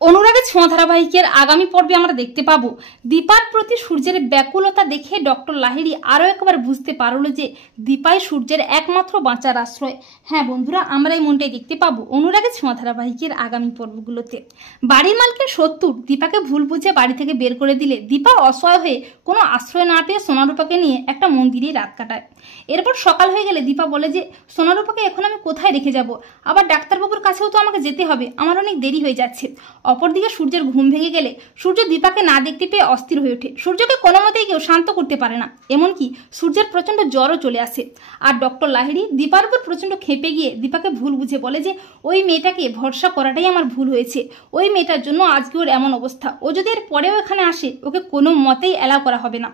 অনুরাগের ছোঁয়া ধারাবাহিকের আগামী পর্বে আমরা দেখতে পাবো দীপার প্রতি সূর্যের ব্যাকুলতা দেখে ডক্টর লাহিড়ী আরও একবার বুঝতে পারলো যে দীপাই সূর্যের একমাত্র বাঁচার আশ্রয়। হ্যাঁ বন্ধুরা, আমরা এই মনটাই দেখতে পাবো অনুরাগের ছোঁয়া ধারাবাহিকের আগামী পর্বগুলোতে। বাড়ির মালিকের শত্রু দীপাকে ভুল বুঝে বাড়ি থেকে বের করে দিলে দীপা অসহায় হয়ে কোনো আশ্রয় না পেয়ে সোনারূপাকে নিয়ে একটা মন্দিরে রাত কাটায়। এরপর সকাল হয়ে গেলে দীপা বলে যে সোনারূপাকে এখন আমি কোথায় রেখে যাব, আবার ডাক্তারবাবুর কাছেও তো আমাকে যেতে হবে, আমার অনেক দেরি হয়ে যাচ্ছে। অপরদিকে সূর্যের ঘুম ভেঙে গেলে সূর্য দীপাকে না দেখতে পেয়ে অস্থির হয়ে ওঠে। সূর্যকে কোনো মতেই কেউ শান্ত করতে পারে না, এমনকি সূর্যের প্রচণ্ড জ্বরও চলে আসে। আর ডক্টর লাহিড়ী দীপার উপর প্রচণ্ড খেপে গিয়ে দীপাকে ভুল বুঝে বলে যে ওই মেয়েটাকে ভরসা করাটাই আমার ভুল হয়েছে, ওই মেয়েটার জন্য আজকে ওর এমন অবস্থা, ও যদি এর পরেও এখানে আসে ওকে কোনো মতেই অ্যালাউ করা হবে না।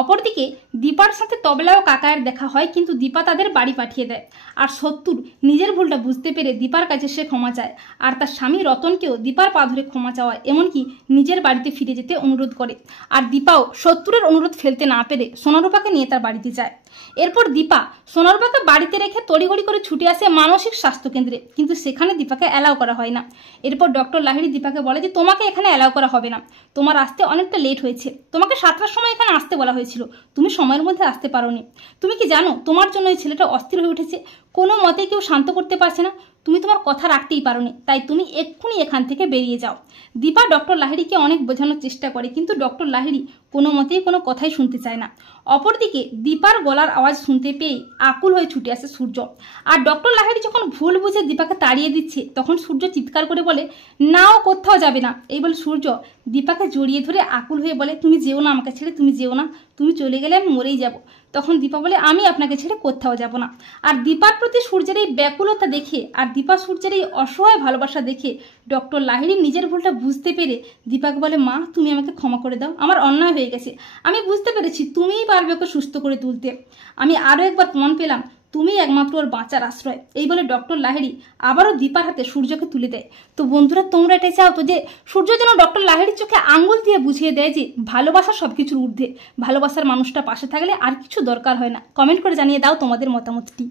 অপরদিকে দীপার সাথে তবলা ও কাকায়ের দেখা হয়, কিন্তু দীপা তাদের বাড়ি পাঠিয়ে দেয়। আর সত্তর নিজের ভুলটা বুঝতে পেরে দীপার কাছে সে ক্ষমা চায়, আর তার স্বামী রতনকেও দীপার পা ধরে ক্ষমা চাওয়ায়, এমনকি নিজের বাড়িতে ফিরে যেতে অনুরোধ করে। আর দীপাও সত্তরের অনুরোধ ফেলতে না পেরে সোনারূপাকে নিয়ে তার বাড়িতে যায়। এরপর দীপা সোনারূপাকে বাড়িতে রেখে তড়িঘড়ি করে ছুটে আসে মানসিক স্বাস্থ্য কেন্দ্রে, কিন্তু সেখানে দীপাকে অ্যালাউ করা হয় না। এরপর ডক্টর লাহিড়ী দীপাকে বলে যে তোমাকে এখানে অ্যালাউ করা হবে না, তোমার আসতে অনেকটা লেট হয়েছে, তোমাকে 7টার সময় এখানে আসতে বলা হয়েছিল, তুমি সময়ের মধ্যে আসতে পারোনি। তুমি কি জানো তোমার জন্য এই ছেলেটা অস্থির হয়ে উঠেছে, কোনো মতে কেউ শান্ত করতে পারছে না, তুমি তোমার কথা রাখতেই পারোনি, তাই তুমি এক্ষুনি এখান থেকে বেরিয়ে যাও। দীপা ডক্টর লাহিড়ীকে অনেক বোঝানোর চেষ্টা করে, কিন্তু ডক্টর লাহিড়ী কোনো মতেই কোনো কথাই শুনতে চায় না। অপরদিকে দীপার গলার আওয়াজ শুনতে পেয়ে আকুল হয়ে ছুটে আসে সূর্য। আর ডক্টর লাহিড়ী যখন ভুল বুঝে দীপাকে তাড়িয়ে দিচ্ছে, তখন সূর্য চিৎকার করে বলে না, ও কোথাও যাবে না। এই বলে সূর্য দীপাকে জড়িয়ে ধরে আকুল হয়ে বলে তুমি যেও না, আমাকে ছেড়ে তুমি যেও না, তুমি চলে গেলে আমি মরেই যাব। তখন দীপা বলে আমি আপনাকে ছেড়ে কোথাও যাব না। আর দীপার প্রতি সূর্যের এই ব্যাকুলতা দেখে আর দীপা সূর্যের এই অসহায় ভালোবাসা দেখে ডক্টর লাহিড়ী নিজের ভুলটা বুঝতে পেরে দীপাকে বলে মা, তুমি আমাকে ক্ষমা করে দাও, আমার অন্যায় হয়ে গেছে, আমি বুঝতে পেরেছি তুমিই পারবে ওকে সুস্থ করে তুলতে, আমি আরও একবার প্রমাণ পেলাম তুমি একমাত্র ওর বাঁচার আশ্রয়। এই বলে ডক্টর লাহিড়ী আবারও দীপার হাতে সূর্যকে তুলে দেয়। তো বন্ধুরা, তোমরা এটাই চাও তো যে সূর্য যেন ডক্টর লাহিড়ীর চোখে আঙ্গুল দিয়ে বুঝিয়ে দেয় যে ভালোবাসা সবকিছুর ঊর্ধ্বে, ভালোবাসার মানুষটা পাশে থাকলে আর কিছু দরকার হয় না। কমেন্ট করে জানিয়ে দাও তোমাদের মতামতটি।